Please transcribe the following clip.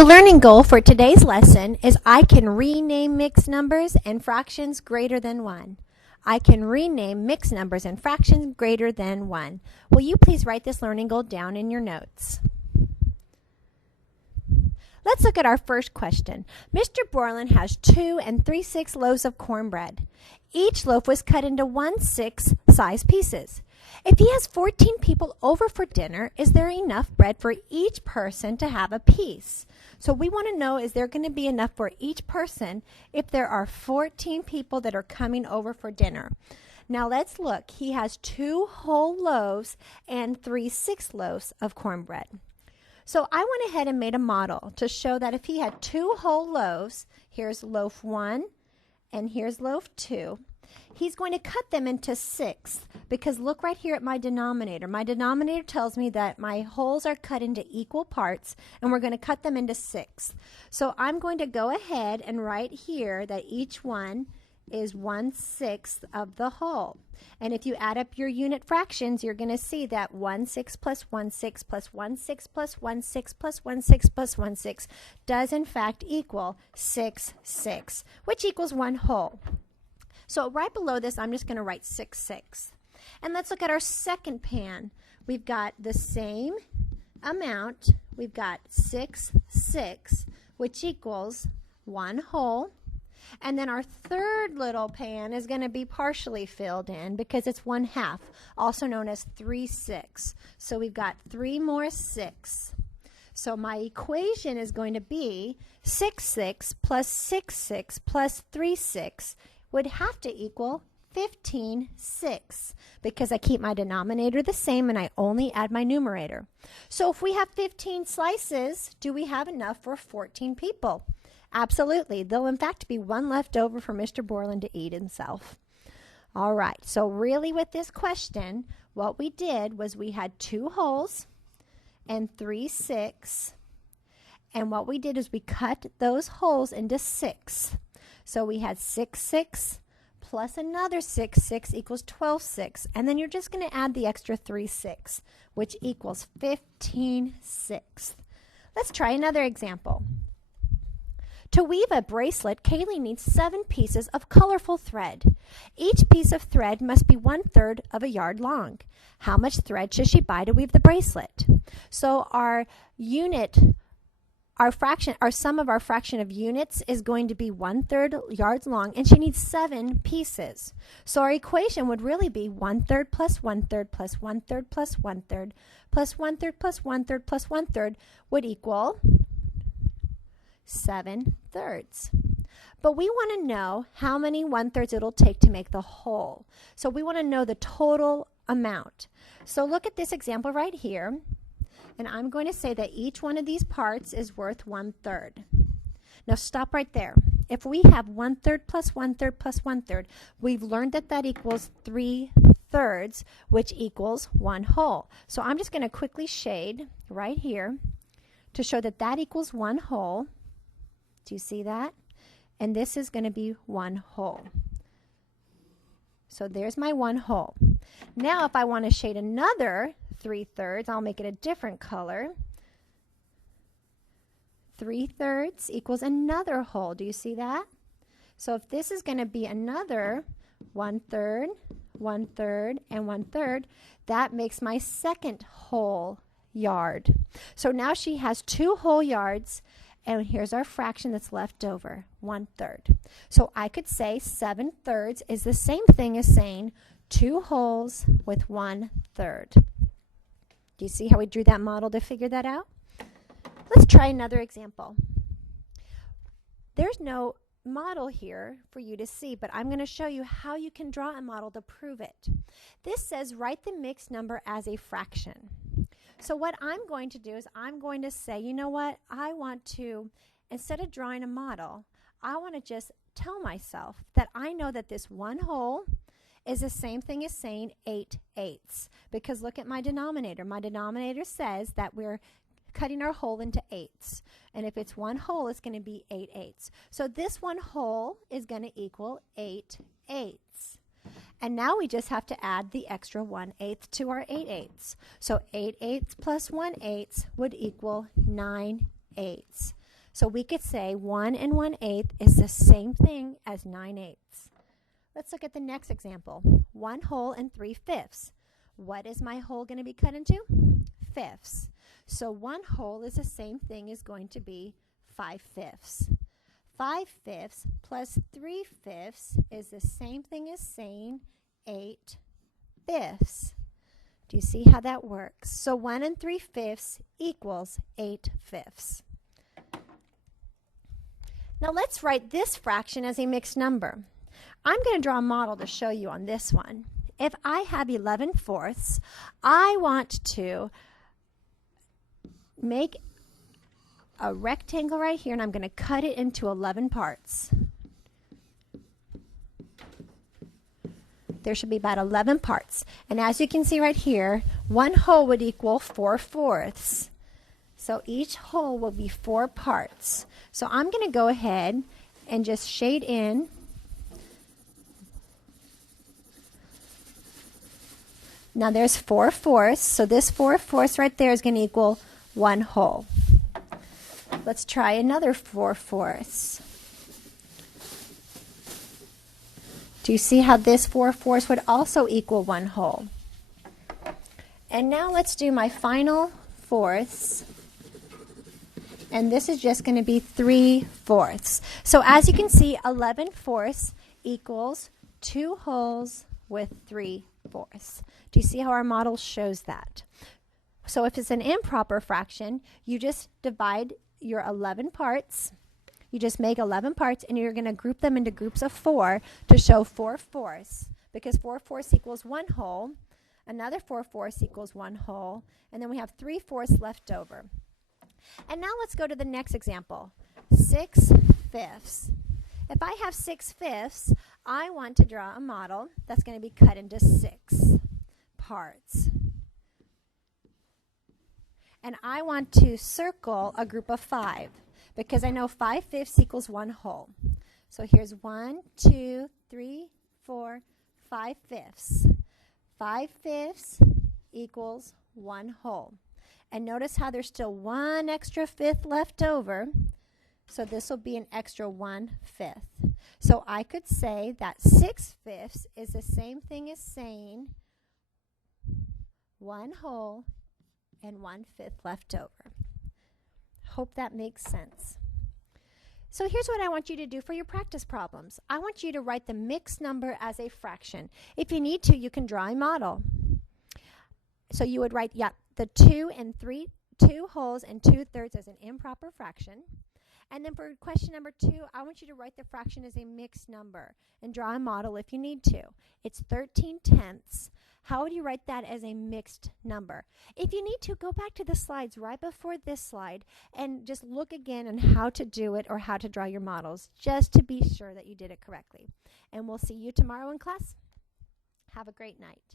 The learning goal for today's lesson is I can rename mixed numbers and fractions greater than 1. I can rename mixed numbers and fractions greater than 1. Will you please write this learning goal down in your notes? Let's look at our first question. Mr. Borland has 2 3/6 loaves of cornbread. Each loaf was cut into 1/6 size pieces. If he has 14 people over for dinner, is there enough bread for each person to have a piece? So we want to know, is there going to be enough for each person if there are 14 people that are coming over for dinner? Now let's look. He has 2 whole loaves and 3/6 loaves of cornbread. So I went ahead and made a model to show that if he had 2 whole loaves, here's loaf 1 and here's loaf 2, he's going to cut them into 6 because look right here at my denominator. My denominator tells me that my wholes are cut into equal parts and we're going to cut them into 6. So I'm going to go ahead and write here that each one is 1/6 of the whole. And if you add up your unit fractions, you're going to see that 1/6 plus 1/6 plus 1/6 plus 1/6 plus 1/6 plus 1/6 does in fact equal 6/6, which equals 1 whole. So right below this, I'm just going to write 6/6. And let's look at our second pan. We've got the same amount. We've got 6/6, which equals 1 whole. And then our third little pan is going to be partially filled in because it's 1/2, also known as 3/6. So we've got 3 more 6. So my equation is going to be 6/6 plus 6/6 plus 3/6 would have to equal 15/6 because I keep my denominator the same and I only add my numerator. So if we have 15 slices, do we have enough for 14 people? Absolutely. There'll in fact be 1 left over for Mr. Borland to eat himself. All right, so really with this question, what we did was we had 2 wholes and 3/6, and what we did is we cut those wholes into 6. So we had 6/6 plus another 6/6 equals 12/6, and then you're just going to add the extra 3/6, which equals 15/6. Let's try another example. To weave a bracelet, Kaylee needs 7 pieces of colorful thread. Each piece of thread must be 1/3 of a yard long. How much thread should she buy to weave the bracelet? So our sum of our fraction of units is going to be 1/3 yards long, and she needs 7 pieces. So our equation would really be 1/3 plus 1/3 plus 1/3 plus 1/3 plus 1/3 plus 1/3 plus 1/3 would equal 7/3. But we want to know how many 1/3 it'll take to make the whole. So we want to know the total amount. So look at this example right here. And I'm going to say that each one of these parts is worth 1/3. Now stop right there. If we have 1/3 plus 1/3 plus 1/3, we've learned that that equals 3/3, which equals 1 whole. So I'm just going to quickly shade right here to show that that equals 1 whole. Do you see that? And this is going to be 1 whole. So there's my 1 whole. Now if I want to shade another 3/3, I'll make it a different color. 3/3 equals another whole. Do you see that? So if this is going to be another 1/3, 1/3, and 1/3, that makes my second whole yard. So now she has 2 whole yards, and here's our fraction that's left over, 1/3. So I could say 7/3 is the same thing as saying 2 wholes with 1/3. Do you see how we drew that model to figure that out? Let's try another example. There's no model here for you to see, but I'm going to show you how you can draw a model to prove it. This says write the mixed number as a fraction. So what I'm going to do is I'm going to say, you know what, I want to, instead of drawing a model, I want to just tell myself that I know that this 1 whole is the same thing as saying 8/8, because look at my denominator. My denominator says that we're cutting our whole into 8s, and if it's 1 whole, it's going to be 8/8. So this 1 whole is going to equal 8/8. And now we just have to add the extra 1/8 to our 8/8. So 8/8 plus 1/8 would equal 9/8. So we could say 1 1/8 is the same thing as 9/8. Let's look at the next example. 1 whole and 3/5. What is my whole going to be cut into? Fifths. So 1 whole is the same thing as going to be 5/5. 5/5 plus 3/5 is the same thing as saying 8/5. Do you see how that works? So 1 3/5 equals 8/5. Now let's write this fraction as a mixed number. I'm going to draw a model to show you on this one. If I have 11/4, I want to make a rectangle right here, and I'm going to cut it into 11 parts. There should be about 11 parts. And as you can see right here, 1 whole would equal 4/4. So each whole will be 4 parts. So I'm going to go ahead and just shade in now there's 4/4, so this 4/4 right there is going to equal 1 whole. Let's try another 4/4. Do you see how this 4/4 would also equal 1 whole? And now let's do my final fourths. And this is just going to be 3/4. So as you can see, 11/4 equals 2 wholes with 3/4. Do you see how our model shows that? So if it's an improper fraction, you just divide your 11 parts. You just make 11 parts, and you're going to group them into groups of 4 to show 4/4, because 4/4 equals 1 whole, another 4/4 equals 1 whole, and then we have 3/4 left over. And now let's go to the next example, 6/5. If I have 6/5, I want to draw a model that's going to be cut into 6 parts. And I want to circle a group of 5, because I know 5/5 equals 1 whole. So here's 1, 2, 3, 4, 5/5. 5/5 equals 1 whole. And notice how there's still 1 extra 5th left over. So this will be an extra 1/5. So I could say that 6/5 is the same thing as saying 1 whole and 1/5 left over. Hope that makes sense. So here's what I want you to do for your practice problems. I want you to write the mixed number as a fraction. If you need to, you can draw a model. So you would write, the 2 wholes and 2/3 as an improper fraction. And then for question number 2, I want you to write the fraction as a mixed number and draw a model if you need to. It's 13/10. How would you write that as a mixed number? If you need to, go back to the slides right before this slide and just look again on how to do it or how to draw your models, just to be sure that you did it correctly. And we'll see you tomorrow in class. Have a great night.